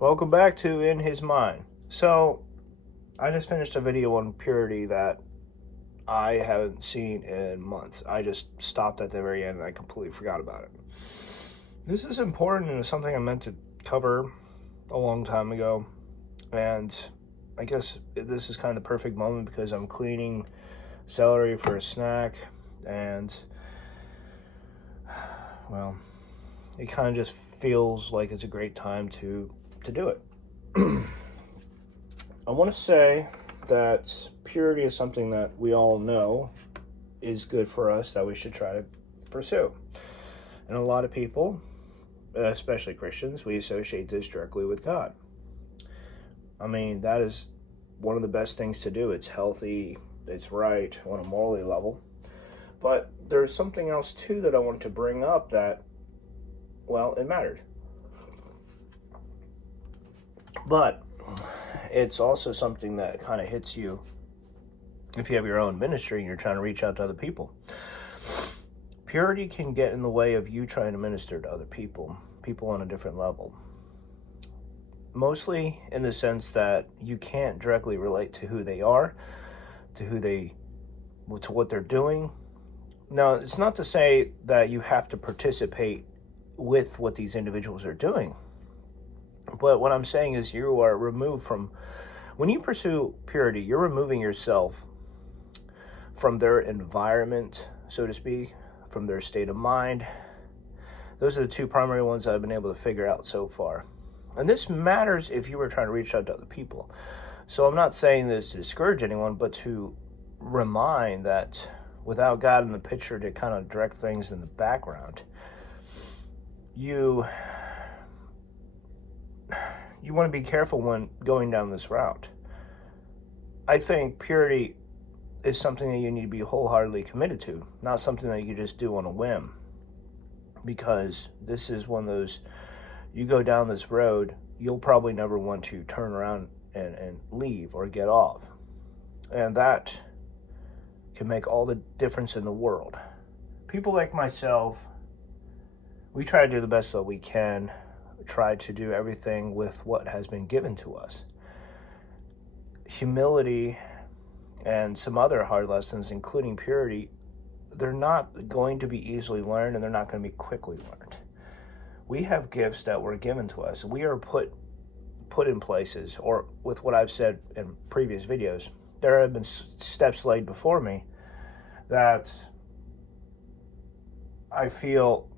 Welcome back to In His Mind. So, I just finished a video on purity that I haven't seen in months. I just stopped at the very end and I completely forgot about it. This is important and it's something I meant to cover a long time ago. And I guess this is kind of the perfect moment because I'm cleaning celery for a snack and, well, it kind of just feels like it's a great time to do it. I want to say that purity is something that we all know is good for us, that we should try to pursue. And a lot of people, especially Christians, we associate this directly with God. I mean, that is one of the best things to do. It's healthy, it's right on a morally level. But there's something else too that I want to bring up that, well, it matters. But it's also something that kind of hits you if you have your own ministry and you're trying to reach out to other people. Purity can get in the way of you trying to minister to other people on a different level. Mostly in the sense that you can't directly relate to who they are, to what they're doing. Now, it's not to say that you have to participate with what these individuals are doing. But what I'm saying is you are removed from, when you pursue purity, you're removing yourself from their environment, so to speak, from their state of mind. Those are the two primary ones I've been able to figure out so far. And this matters if you were trying to reach out to other people. So I'm not saying this to discourage anyone, but to remind that without God in the picture to kind of direct things in the background, you want to be careful when going down this route. I think purity is something that you need to be wholeheartedly committed to, not something that you just do on a whim. Because this is one of those, you go down this road, you'll probably never want to turn around and leave or get off. And that can make all the difference in the world. People like myself, we try to do the best that we can, try to do everything with what has been given to us. Humility and some other hard lessons, including purity, they're not going to be easily learned and they're not going to be quickly learned. We have gifts that were given to us. We are put in places, or with what I've said in previous videos, there have been steps laid before me that I feel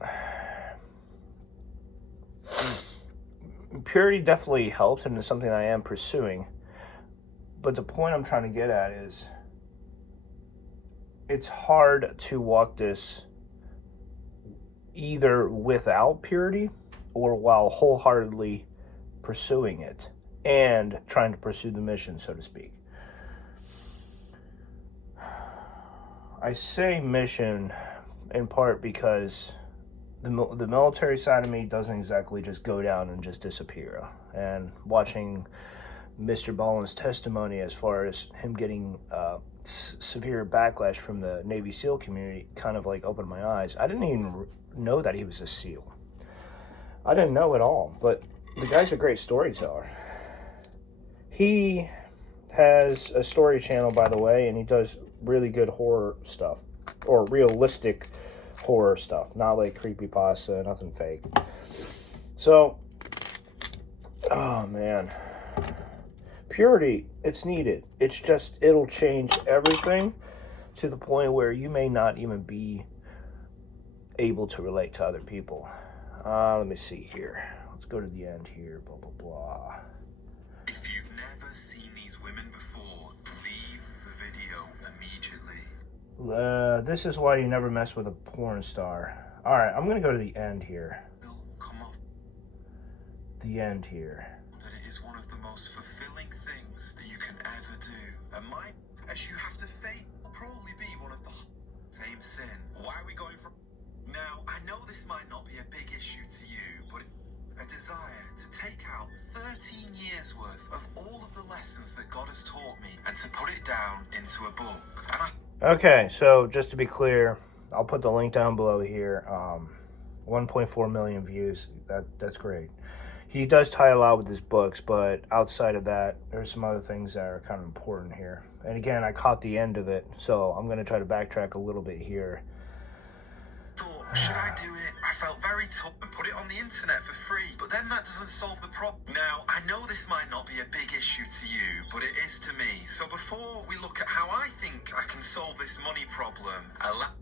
purity definitely helps and is something I am pursuing. But the point I'm trying to get at is it's hard to walk this either without purity or while wholeheartedly pursuing it and trying to pursue the mission, so to speak. I say mission in part because the military side of me doesn't exactly just go down and just disappear. And watching Mr. Ballin's testimony as far as him getting severe backlash from the Navy SEAL community kind of like opened my eyes. I didn't even know that he was a SEAL. I didn't know at all, but the guy's a great storyteller. He has a story channel, by the way, and he does really good horror stuff, or realistic horror stuff, not like creepypasta, nothing fake. So, oh man, purity, it's needed. It's just, it'll change everything to the point where you may not even be able to relate to other people. Let me see here. Let's go to the end here, blah, blah, blah. If you've never seen these women before, leave the video immediately. This is why you never mess with a porn star. Alright, I'm going to go to the end here. Come on. The end here. That it is one of the most fulfilling things that you can ever do. And mine, as you have to face, will probably be one of the same sin. Why are we going from... Now, I know this might not be a big issue to you, but a desire to take out 13 years worth of all of the lessons that God has taught me and to put it down into a book. Okay, so just to be clear, I'll put the link down below here. 1.4 million views. That's great. he does tie a lot with his books, but outside of that, there's some other things that are kind of important here. And again, I caught the end of it, so I'm going to try to backtrack a little bit here. Thought, should I do it? I felt very tough and put it on the internet for free, but then that doesn't solve the problem. Now, I know this might not be a big issue to you, but it is to me. So before we look at how I think I can solve this money problem,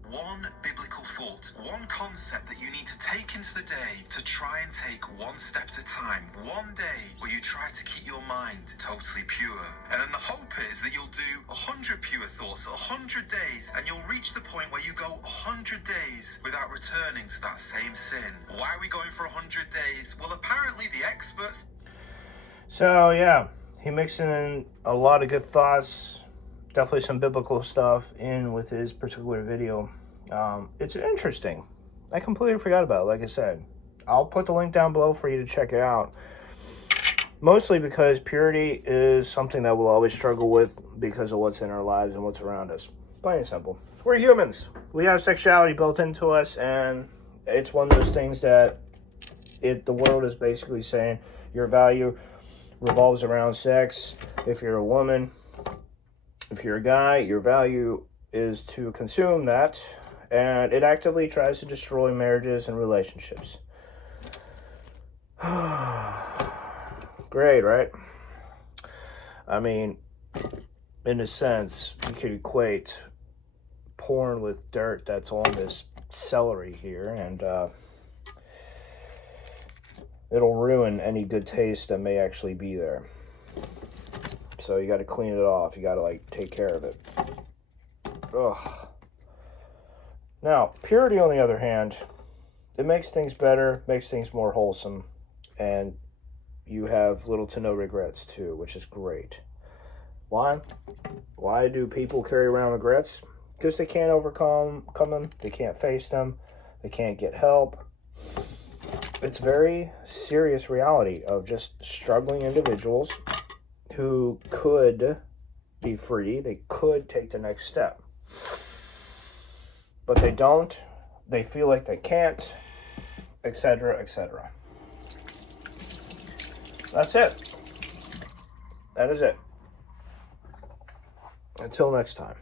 one biblical thought, one concept that you need to take into the day to try and take one step at a time. One day where you try to keep your mind totally pure. And then the hope is that you'll do 100 pure thoughts, 100 days, and you'll reach the point where you go 100 days without returning to that same sin. Why are we going for 100 days? Well, apparently the experts... So, yeah, he mixed in a lot of good thoughts, definitely some biblical stuff in with his particular video. It's interesting. I completely forgot about it, like I said. I'll put the link down below for you to check it out. Mostly because purity is something that we'll always struggle with because of what's in our lives and what's around us. Plain and simple. We're humans. We have sexuality built into us, and it's one of those things that the world is basically saying your value revolves around sex. If you're a woman, if you're a guy, your value is to consume that, and it actively tries to destroy marriages and relationships. Great, right? I mean, in a sense, you could equate porn with dirt that's on this celery here, and it'll ruin any good taste that may actually be there. So you got to clean it off. You got to, like, take care of it. Ugh. Now, purity, on the other hand, it makes things better, makes things more wholesome, and you have little to no regrets too, which is great. Why? Why do people carry around regrets? Because they can't overcome them, they can't face them, they can't get help. It's very serious reality of just struggling individuals who could be free, they could take the next step. But they don't, they feel like they can't, etc., etc. That's it. That is it. Until next time.